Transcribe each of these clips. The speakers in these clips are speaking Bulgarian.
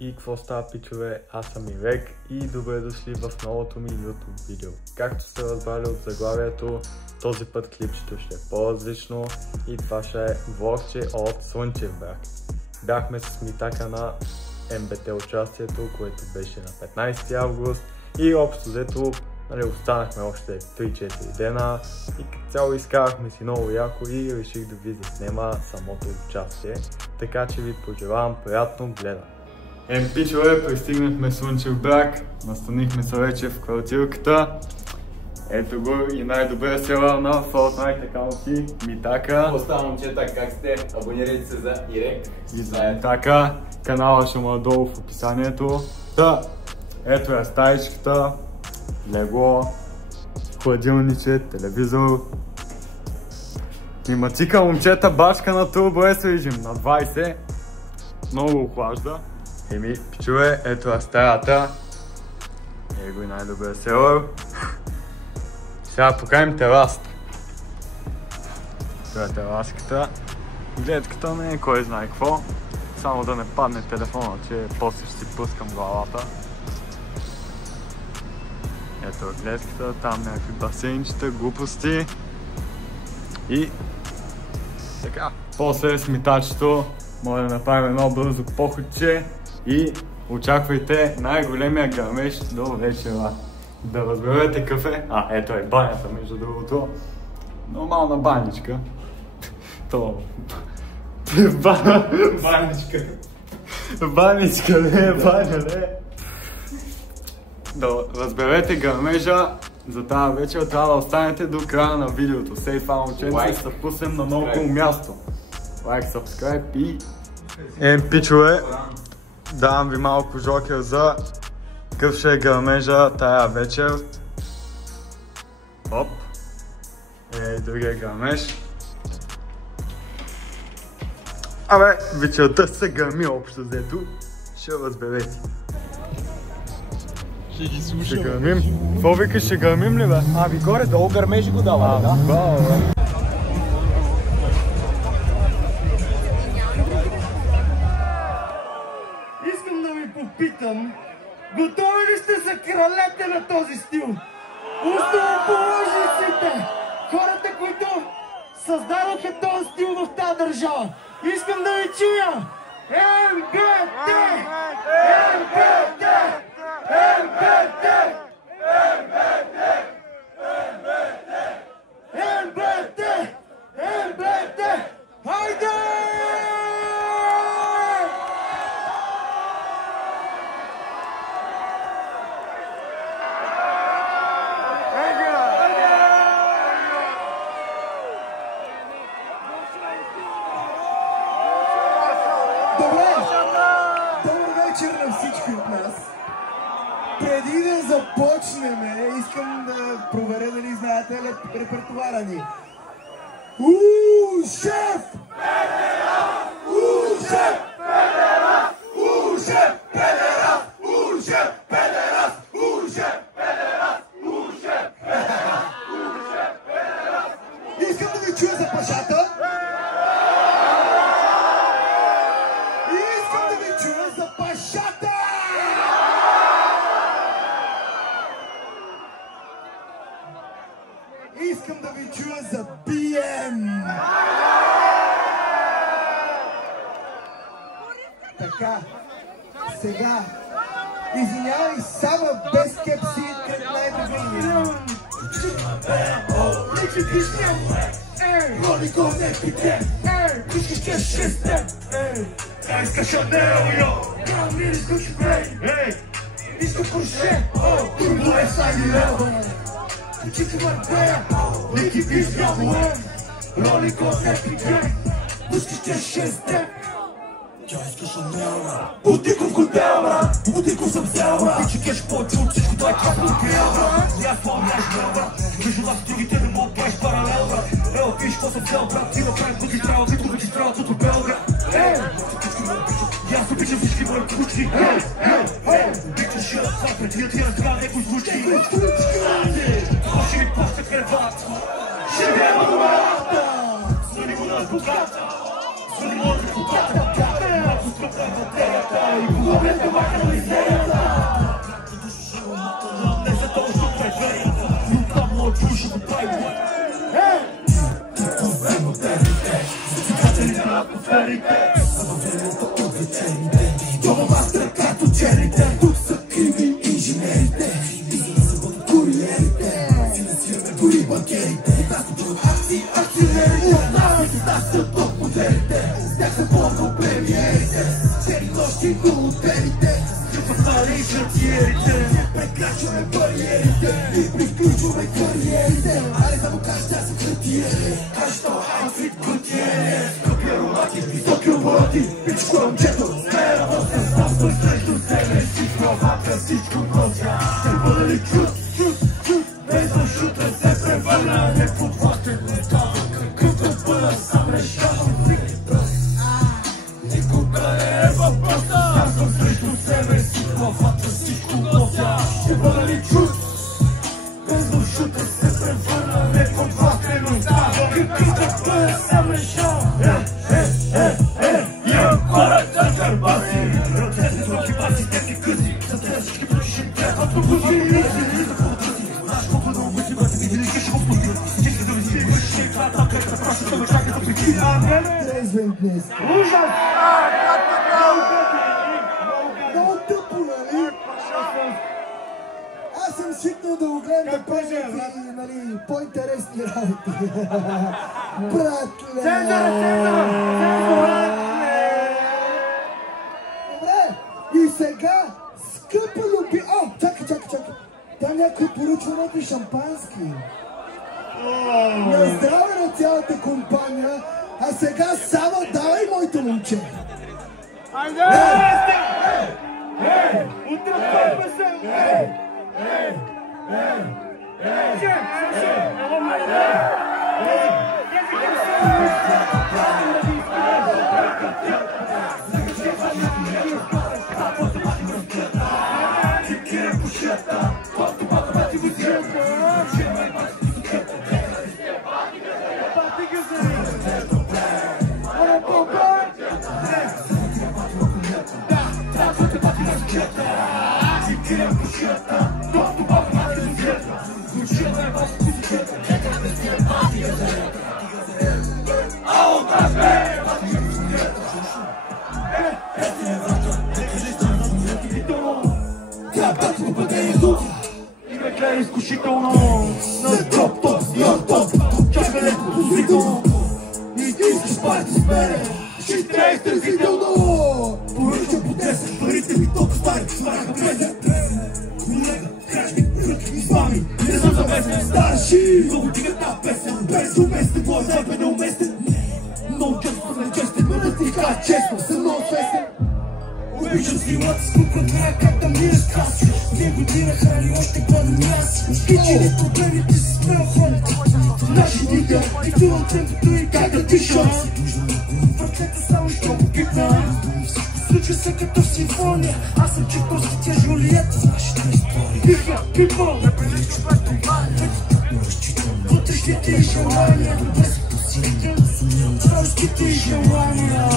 И какво става, пичове? Аз съм Ирек и добре дошли в новото ми YouTube видео. Както сте разбрали от заглавието, този път клипчето ще е по-различно и това ще е влогче от Слънчев бряг. Бяхме с Митака на МБТ участието, което беше на 15 август и общо взето останахме още 3-4 дена и като цяло изкарахме си много яко и реших да ви заснема самото участие, така че ви пожелавам приятно гледане. Пичове, пристигнахме Слънчев бряг, настанихме се вече в квартирката. Ето го и най-добре села на Fortnite акаунти Митака. Остава, момчета, как сте? Абонирайте се за Ирек. И за Митака. Канала ще му е долу в описанието. Ето е стаичката, легло, хладилниче, телевизор. Климатика, момчета, бачка на турбо S режим на 20. Много охлажда. Пичове, ето е стаята. Его и най-добре селър. Сега покажем терасата. Това е тераската. Гледката не е кой знае какво. Само да не падне телефона, че после ще си пускам главата. Ето е гледката, там някакви басейнчета, глупости. И така. После с Митачето може да направим едно бързо походче и очаквайте най-големия гърмеж до вечера. Да разберете кафе. Ето е банята, между другото. Нормална баничка. Баничка. Баничка, не, баня, не. Да разберете гърмежа за тази вечер, трябва да останете до края на видеото. Сей това момченце ще се пуснем на ново място. Лайк, сабскрайб и... Пичове, давам ви малко жокер за какъв ще е гърмежа тая вечер. Оп. Другия гърмеж. Вечерта се гърми общо взето. Ще разберете. Ще ги слушаме. Ще гърмим. Какво викаш, ще гърмим ли бе? Ви горе-долу гърмежи го дава, да? Искам да ви попитам, готови ли сте за кралете на този стил? Основоположниците, хората, които създадоха този стил в тази държава. Искам да ви чуя! МБТ! МБТ! МБТ! МБТ! МБТ! Хайде! Добър вечер на всички от нас. Преди да започнем, искам да проверя дали знаете репертуара ни. Шеф! Педерас! Шеф! Педерас! Шеф! Педерас! Шеф! Педерас! Шеф! Педерас! Шеф! Педерас! Искам да ви чуя за пашата. Искам да ви чуя за пашата. Искам да ви чуя за BM. Така, сега, извинявай, само без кепси пред най-добрия. Ролико не пите, искаш че шесте, иска Шанел, йо, камир изключи плей, иска Порше, турбо е сайди лева. Чики Мартея, Ники Биш Бялоем, Ролико не пите, искаш че шесте. Тя иска Шанел, Бутиков хотел, брат, Бутиков съм взел, брат. Пичи кеш по-чу от всичко, той чак от грел, брат. Аз това мяш, брат, между нас другите не мога правиш паралел, брат. Виж, какво съм взел, брат, ти направим магистрала, като магистрала, като Белград. Аз обичам всички мои кучки, обичаш я, запред, ти разграда някой случки. Това ще ми поща креват, ще няма номерата, съди го нас богата, съди го нас богата. Погледнете мака на мизерията. Не за точно превей, но там моят душа го прави. Двигателите на атмосферите, самоделието обвечените. Това мастера като черните, тук са криви инженерите. Куриерите, финансираме дори банкерите. Акции, акционерите, нас са топ моделите. С тях са пълно премиерите. Цели нощи до отделите. Запали шантиерите. Прекрачваме бариерите и приключваме кариерите. Але само кажа, аз съм хартиери. Кажа това аутфит кутиери. Скъпи аромати, високи обороти. Пичко момчето, смея работа. Стой срещу себе си, главата всичко нося. Ще бъда ли чут? Без да шута се превърна. Не подхващен, не става какъвто бъда. Сам решавам никога не е въпроса. Аз съм срещу себе си, главата всичко нося. Ще бъда ли чут? Без да шута се превърна. Не подхващен, не става какъвто бъда. Сам решавам хората кърбаси. Ръцете сроки баси, те ти къси. За тези всички прочиши, трябва да го звили. Трезвен днес. Ужас! Много тъпо, нали? Аз съм свикнал да го гледам пълните, нали, по-интересни работи. Братле! Добре, и сега, скъпо люби... О, чакай. Там някой поръчва някакви шампански. На здраве на цялата компания, а сега само давай моето момче. Айде! Утре първа се! Изкушително на топ, чака леко позрително. И ти искаш парти с мене, ще трябва изтързително. Поръчам по 10, парите ми толкова стари, свараха предя. Колега, крачки, ръки, измами, не съм заместен. Старши, много дигат на песен, безуместен, твой зайб е неуместен. Много често съм нечестен, но да ти кажа честно, съм много свестен. Обичам силата, скупват на как да ми разкази. 2 години храни, още гладен аз. Скичили проблемите си смел хората. Наши дига, диктувам темпото и как да дишам. В ръцете само що попитна. Случва се като симфония. Аз съм Чайковски, тя Жулиета. Нашите истории. Биха, пипо, не прилича пъртования. Вътрешните и желания. Царските и желания.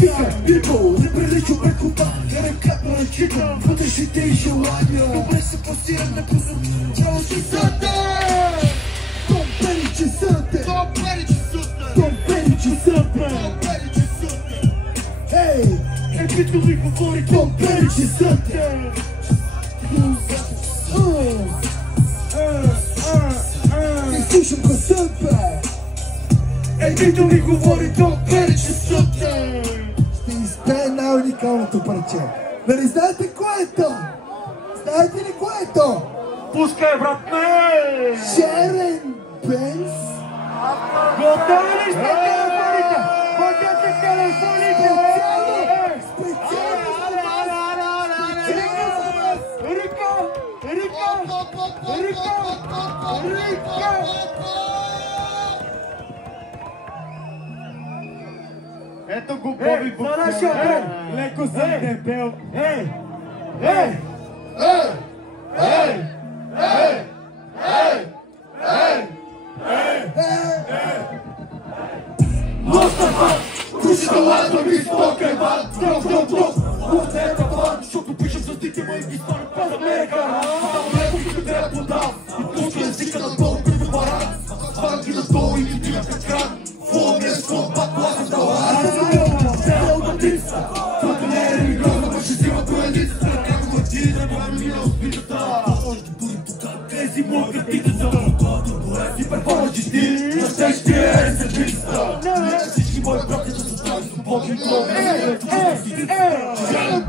Биха, пипо, не прилича пъртова. Гледам как ме разчитам. Вътрешните и желания. Добре се пласирам на позор. Цяло си съде! Том Перичи съде! Ей! Епито ми говори, Том Перичи съде! Не слушам гласа, бе! Епито ми говори, Том Перичи съде! Ще изпее най-уникалното парче. Нали знаете кое е то? Знаете ли кое е то? Пускай, братне! Шерен Бенс? Готови ли сте телефоните? Бъдете телефоните! Специално! Ето го Боби Буквен! Леко за дебел! Ей! Мустафа, круши талата ми с покриват. Лоте е таван, защото пишем с дите мои ги стане през Америка. Само леко като трябва подав и точно езика на долу като баран. Банки на долу и ти на кран. Фон е слон, пак лаза талан. Цел на тица, това не е религиозна фашизима поедица. Как плати да бъдем мина отбитата. Тези могат и да са си перформанчи ти, на сещи е сервиста. Нека всички мои брати да се прави свободни глоби.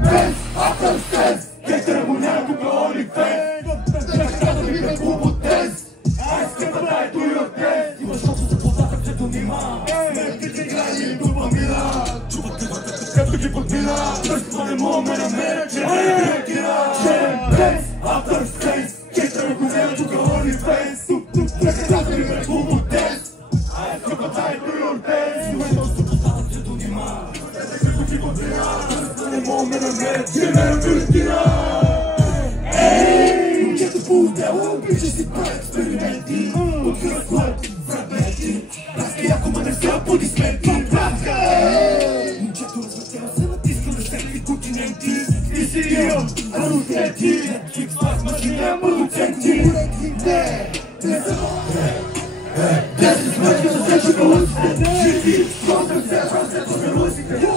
Без автор-сенс, кетера му някога OnlyFans. Така да ми бе глуботез, ай скъпа дай до юртез. Има защото се податък псевдонима, сметките грани допамина. Като ги подмина, пръстма не мога ме намеря, че не реагира. Без автор-сенс, кетера му някога OnlyFans. Така да ми бе глуботез, ай скъпа дай до юртез. Има защото се податък псевдонима, като ги подмина. Не мога ме намерят, че ме бюлетина. Ей, момчето по отдела, обича си прави експерименти. Открива клад, фрагменти, праски ако ма не са аплодисменти. Праска, ей, момчето развъртява се натиска на всеки континенти. И си имам продуценти, Netflix, пак машина, продуценти. Не са те се смъртни за се чукалъците. Жити, просто се разсето за лъците.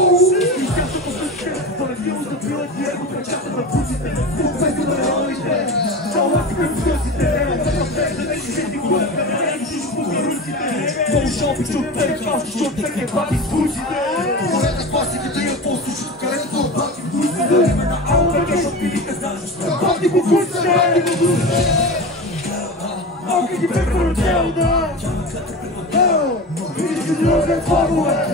Палестилност да билят и его пречата на пуците. Купето на ролите, цялата кръвсъците. Да не си жити глъпка, не всичко по руците. Долу шопи, чуптери, каски, чуптери, бати с пуците. Полета класиките и по-сушито, където бати в дуците. Време на аура, кешо пилите, знаеш, бати по куците. Малки ги препоръчал, да. Видиш ги друга флагове.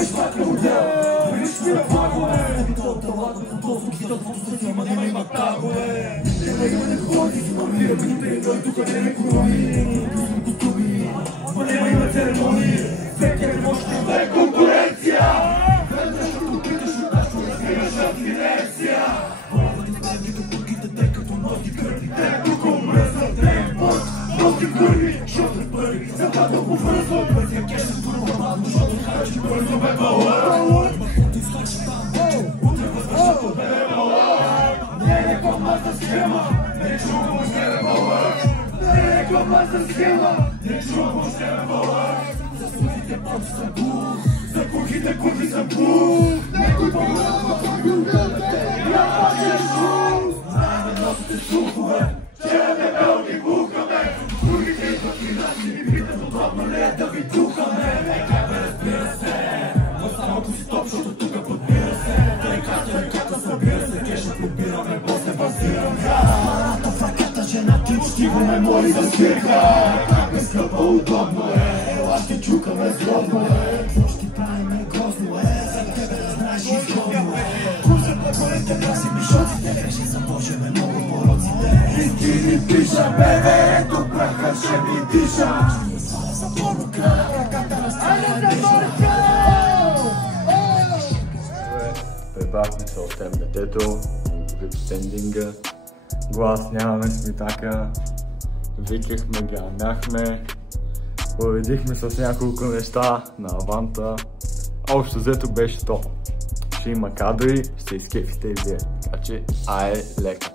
Еш пак на модел. Видиш ми на флагове. Виталата ладно, футболство, хитат, фотосъци, ама няма има тагове. Няма не ходи, мамира, като те идва, тука не ме корони. Пусна костюми, ама няма има церемонии. Всеки не може да е конкуренция. Веднъж като питаш, отдашто разбираш абстиненция. Носи кърви, защото е първи, забавно го вързва. Бързия кеш се турва бавно, защото харчи бързо бе балър. Махото изхарчи там, утре възвършва бе балър. Не е някаква мазна схема, не чува въобще бе балър. Не е някаква мазна схема, не чува въобще бе балър. За слухите почти съм кул, за кухите кухи съм кул. Некой по-малко по-гълдате, я пачеш кул. Знаеме носите слухове, че не белги бухаме. Другите идват и нас и ни питат удобно ли е да ви духаме. Нека бе разбира се, но само ако си топ, защото тука подбира се. Тъй както събира се, кеша подбираме, после базираме. Марата в ръката, жена ти учтиво ме моли за свирка. Как ме скъпа, удобно е, ела ще чукаме злобно е. Какво ще правиме, грозно е, за тебе да знаеш изгодно е. Курсът на горите праси мишоците, реши започваме много пороците. И ти ни пиша, бебе, ето праха ще ми диша. Ще ми сваля за поръка, ръката разстреля диша. Прибрахме се от теб детето, вип стендинга, глас нямаме, смитака, викахме, гамяхме, поредихме с няколко неща на аванта, а общо взето беше то. Ще има кадри, ще изкефите и вие, така че ай лека!